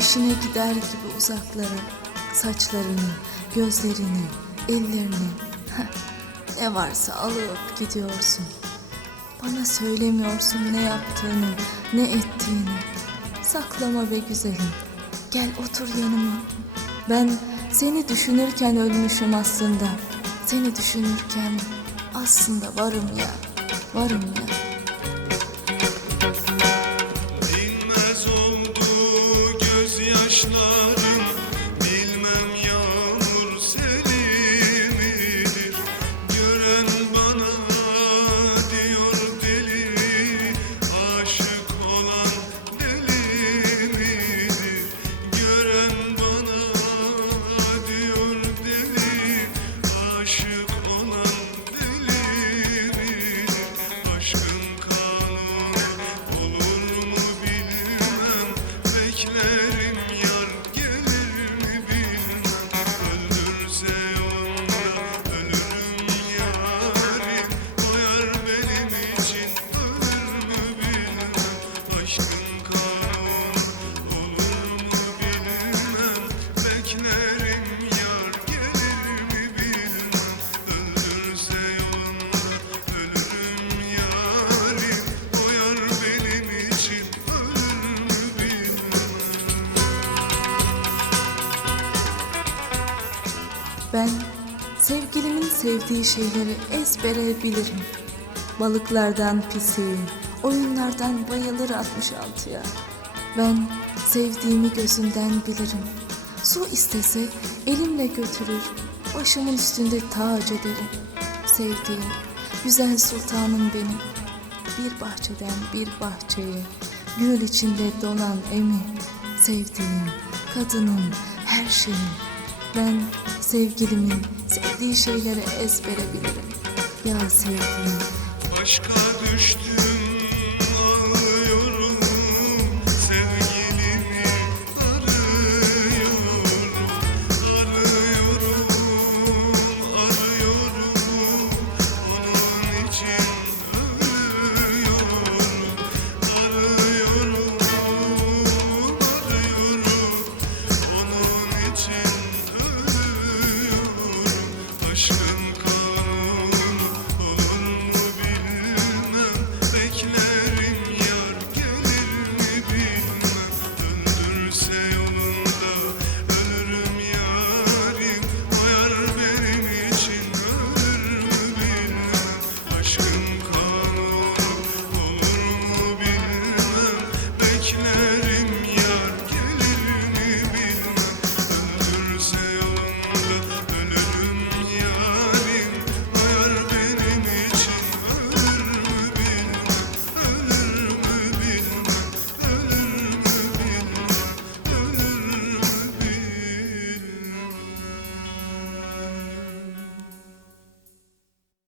işine gider gibi uzaklara. Saçlarını, gözlerini, ellerini. ne varsa alıp gidiyorsun. Bana söylemiyorsun ne yaptığını, ne ettiğini. Saklama be güzelim. Gel otur yanıma. Ben seni düşünürken ölmüşüm aslında. Seni düşünürken aslında varım ya, varım ya. Ben sevgilimin sevdiği şeyleri ezbere bilirim. Balıklardan pisi, oyunlardan bayılır 66'ya. Ben sevdiğimi gözünden bilirim. Su istese elimle götürür, başımın üstünde tac ederim. Sevdiğim, güzel sultanım benim. Bir bahçeden bir bahçeye, gül içinde dolan emi. Sevdiğim, kadının, her şeyim. Ben sevgilimin sevdiği şeyleri ezbere bilirim. Ya sevdiğim, Başka düştüm